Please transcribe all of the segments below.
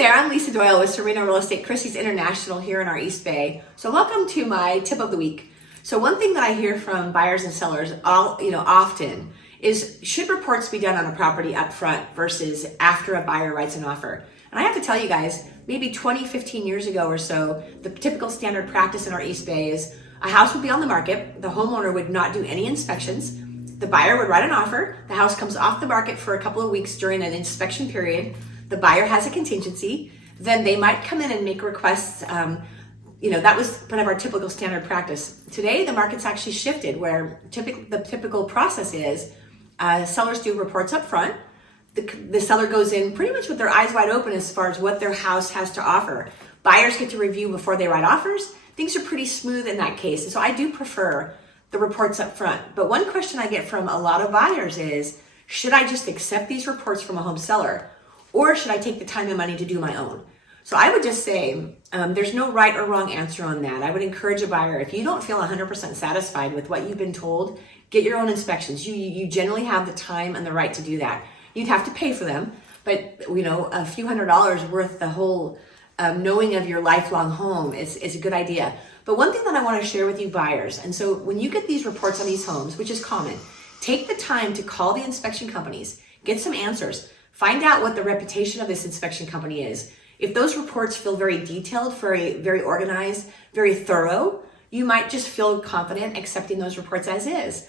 there, I'm Lisa Doyle with Serena Real Estate Christie's International here in our East Bay. So welcome to my tip of the week. So one thing that I hear from buyers and sellers often is, should reports be done on a property up front versus after a buyer writes an offer? And I have to tell you guys, maybe 20, 15 years ago or so, the typical standard practice in our East Bay is a house would be on the market, the homeowner would not do any inspections, the buyer would write an offer, the house comes off the market for a couple of weeks during an inspection period, the buyer has a contingency, then they might come in and make requests. That was kind of our typical standard practice. Today, the market's actually shifted where the typical process is sellers do reports up front. The seller goes in pretty much with their eyes wide open as far as what their house has to offer. Buyers get to review before they write offers. Things are pretty smooth in that case. And so I do prefer the reports up front. But one question I get from a lot of buyers is, should I just accept these reports from a home seller? Or should I take the time and money to do my own? So I would just say there's no right or wrong answer on that. I would encourage a buyer, if you don't feel 100% satisfied with what you've been told, get your own inspections. You generally have the time and the right to do that. You'd have to pay for them, but a few $100s worth the whole knowing of your lifelong home is a good idea. But one thing that I want to share with you buyers, and so when you get these reports on these homes, which is common, take the time to call the inspection companies, get some answers. Find out what the reputation of this inspection company is. If those reports feel very detailed, very organized, very thorough, you might just feel confident accepting those reports as is.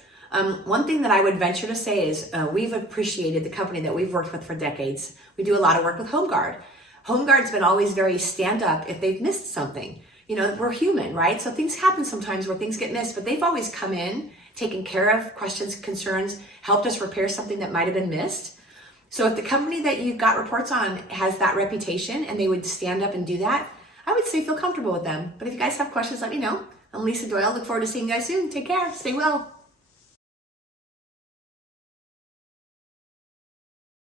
One thing that I would venture to say is we've appreciated the company that we've worked with for decades. We do a lot of work with HomeGuard. HomeGuard's been always very stand up if they've missed something. We're human, right? So things happen sometimes where things get missed, but they've always come in, taken care of questions, concerns, helped us repair something that might have been missed. So if the company that you got reports on has that reputation and they would stand up and do that, I would say feel comfortable with them. But if you guys have questions, let me know. I'm Lisa Doyle. Look forward to seeing you guys soon. Take care. Stay well.